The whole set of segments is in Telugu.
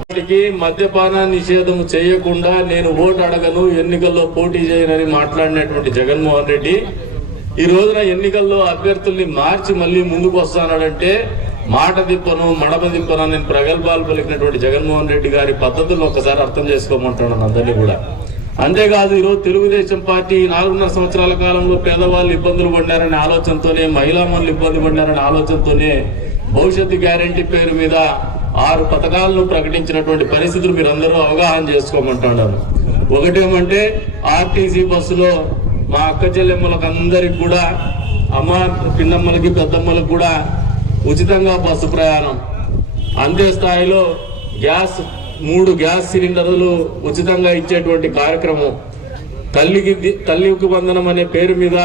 వాటికి మద్యపాన నిషేధం చేయకుండా నేను ఓటు అడగను ఎన్నికల్లో పోటీ చేయనని మాట్లాడినటువంటి జగన్మోహన్ రెడ్డి ఈ రోజున ఎన్నికల్లో అభ్యర్థుల్ని మార్చి మళ్ళీ ముందుకు వస్తానంటే మాట దిప్పను మడమ దిప్పను నేను ప్రగల్భాలు పలికినటువంటి జగన్మోహన్ రెడ్డి గారి పద్ధతులను ఒకసారి అర్థం చేసుకోమంటున్నాను అందరినీ కూడా. అంతేకాదు ఈరోజు తెలుగుదేశం పార్టీ నాలుగున్నర సంవత్సరాల కాలంలో పేదవాళ్ళు ఇబ్బందులు పడ్డారనే ఆలోచనతోనే మహిళా మనులు ఇబ్బంది పడ్డారనే ఆలోచనతోనే భవిష్యత్తు గ్యారంటీ పేరు మీద ఆరు పథకాలను ప్రకటించినటువంటి పరిస్థితులు మీరు అందరూ అవగాహన చేసుకోమంటున్నారు. ఒకటేమంటే ఆర్టీసీ బస్సులో మా అక్క చెల్లెమ్మలకు అందరికి కూడా అమ్మ పిన్నమ్మలకి పెద్దమ్మలకు కూడా ఉచితంగా బస్సు ప్రయాణం. అంతే స్థాయిలో గ్యాస్ మూడు గ్యాస్ సిలిండర్లు ఉచితంగా ఇచ్చేటువంటి కార్యక్రమం. తల్లికి తల్లికి బంధనం అనే పేరు మీద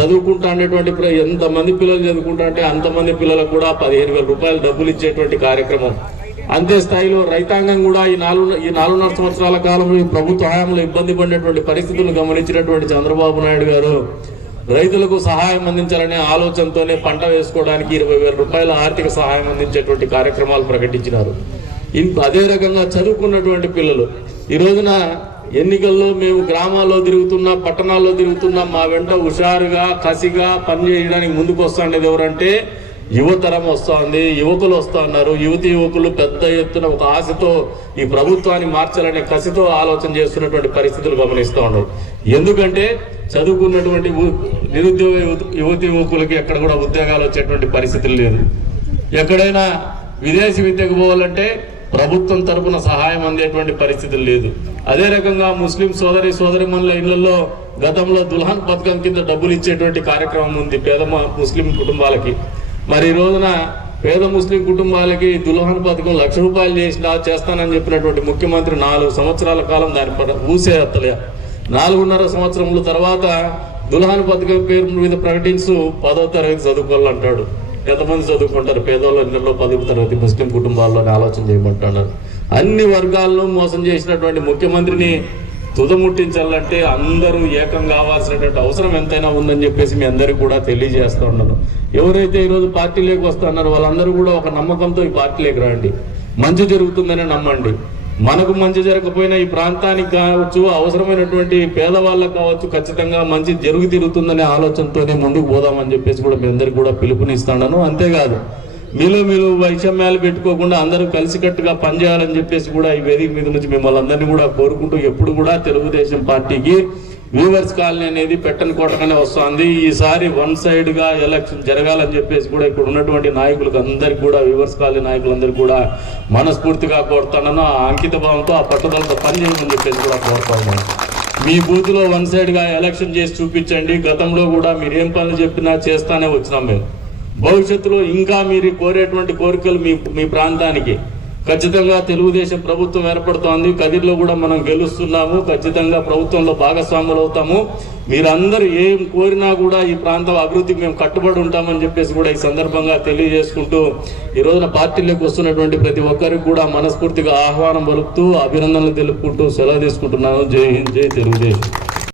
చదువుకుంటా ఉండేటువంటి ప్ర- ఎంతమంది పిల్లలు చదువుకుంటా అంటే అంతమంది పిల్లలకు కూడా పదిహేను వేల రూపాయలు డబ్బులు ఇచ్చేటువంటి కార్యక్రమం. అంతే స్థాయిలో రైతాంగం కూడా ఈ నాలుగు ఈ నాలుగున్నర సంవత్సరాల కాలంలో ఈ ప్రభుత్వ హయాంలో ఇబ్బంది పడినటువంటి పరిస్థితులను గమనించినటువంటి చంద్రబాబు నాయుడు గారు రైతులకు సహాయం అందించాలనే ఆలోచనతోనే పంట వేసుకోవడానికి ఇరవై రూపాయల ఆర్థిక సహాయం అందించేటువంటి కార్యక్రమాలు ప్రకటించినారు. అదే రకంగా చదువుకున్నటువంటి పిల్లలు. ఈ రోజున ఎన్నికల్లో మేము గ్రామాల్లో తిరుగుతున్నా పట్టణాల్లో తిరుగుతున్నా మా వెంట హుషారుగా కసిగా పనిచేయడానికి ముందుకు వస్తుండేది ఎవరంటే యువతరం వస్తోంది యువకులు వస్తూ ఉన్నారు యువతి యువకులు పెద్ద ఎత్తున ఒక ఆశతో ఈ ప్రభుత్వాన్ని మార్చాలనే కసితో ఆలోచన చేస్తున్నటువంటి పరిస్థితులు గమనిస్తూ ఉన్నారు. ఎందుకంటే చదువుకున్నటువంటి ఉ- నిరుద్యోగ యువత- యువతి యువకులకి ఎక్కడ కూడా ఉద్యోగాలు వచ్చేటువంటి పరిస్థితులు లేదు. ఎక్కడైనా విదేశీ విద్యకు పోవాలంటే ప్రభుత్వం తరఫున సహాయం అందేటువంటి పరిస్థితులు లేదు. అదే రకంగా ముస్లిం సోదరి సోదరిమణుల ఇళ్ళలో గతంలో దుల్హన్ పథకం కింద డబ్బులు ఇచ్చేటువంటి కార్యక్రమం ఉంది పేద ముస్లిం కుటుంబాలకి. మరి ఈ రోజున పేద ముస్లిం కుటుంబాలకి దుల్హన్ పథకం లక్ష రూపాయలు చేసిన చేస్తానని చెప్పినటువంటి ముఖ్యమంత్రి నాలుగు సంవత్సరాల కాలం దాని పట్ల ఊసే ఎత్తలే నాలుగున్నర సంవత్సరముల తర్వాత దుల్హన్ పథకం పేరు మీద ప్రకటించు పదో తరగతి చదువుకోవాలంటాడు. ఎంతమంది చదువుకుంటారు? పేదోళ్ళ ఇళ్ళలో పదవి తరగతి ముస్లిం కుటుంబాల్లోనే ఆలోచన చేయమంటున్నారు. అన్ని వర్గాల్లో మోసం చేసినటువంటి ముఖ్యమంత్రిని తుదముట్టించాలంటే అందరూ ఏకం కావాల్సినటువంటి అవసరం ఎంతైనా ఉందని చెప్పేసి మీ అందరికీ కూడా తెలియజేస్తూ ఉన్నాను. ఎవరైతే ఈరోజు పార్టీలోకి వస్తున్నారో వాళ్ళందరూ కూడా ఒక నమ్మకంతో ఈ పార్టీలోకి రండి. మంచి జరుగుతుందని నమ్మండి. మనకు మంచి జరగకపోయినా ఈ ప్రాంతానికి కావచ్చు అవసరమైనటువంటి పేదవాళ్ళకు కావచ్చు ఖచ్చితంగా మంచి జరుగు తిరుగుతుందనే ఆలోచనతోనే ముందుకు పోదామని చెప్పేసి కూడా మీ అందరికి కూడా పిలుపునిస్తాను. అంతేకాదు మీలో మీరు వైషమ్యాలు పెట్టుకోకుండా అందరూ కలిసికట్టుగా పనిచేయాలని చెప్పేసి కూడా ఈ వేదిక మీద నుంచి మిమ్మల్ని అందరినీ కూడా కోరుకుంటూ ఎప్పుడు కూడా తెలుగుదేశం పార్టీకి వ్యూవర్స్ కాలనీ అనేది పెట్టని కోటగానే వస్తుంది. ఈసారి వన్ సైడ్గా ఎలక్షన్ జరగాలని చెప్పేసి కూడా ఇక్కడ ఉన్నటువంటి నాయకులకు అందరికి కూడా వ్యూవర్స్ కాలనీ నాయకులందరికీ కూడా మనస్ఫూర్తిగా కోరుతానని ఆ అంకిత భావంతో ఆ పట్టుదలతో పనిచేయమని చెప్పేసి కూడా కోరుతాను మీ బూత్లో వన్ సైడ్గా ఎలక్షన్ చేసి చూపించండి. గతంలో కూడా మీరు ఏం పనులు చెప్పినా చేస్తానే వచ్చినాం మేము. భవిష్యత్తులో ఇంకా మీరు కోరేటువంటి కోరికలు మీ మీ ప్రాంతానికి ఖచ్చితంగా తెలుగుదేశం ప్రభుత్వం ఏర్పడుతోంది. కదిర్లో కూడా మనం గెలుస్తున్నాము. ఖచ్చితంగా ప్రభుత్వంలో భాగస్వాములు అవుతాము. మీరందరూ ఏం కోరినా కూడా ఈ ప్రాంతం అభివృద్ధికి మేము కట్టుబడి ఉంటామని చెప్పేసి కూడా ఈ సందర్భంగా తెలియజేసుకుంటూ ఈ రోజున పార్టీలోకి వస్తున్నటువంటి ప్రతి ఒక్కరికి కూడా మనస్ఫూర్తిగా ఆహ్వానం పలుకుతూ అభినందనలు తెలుపుకుంటూ సెలవు తీసుకుంటున్నాను. జై హింద్ జై తెలుగుదేశం.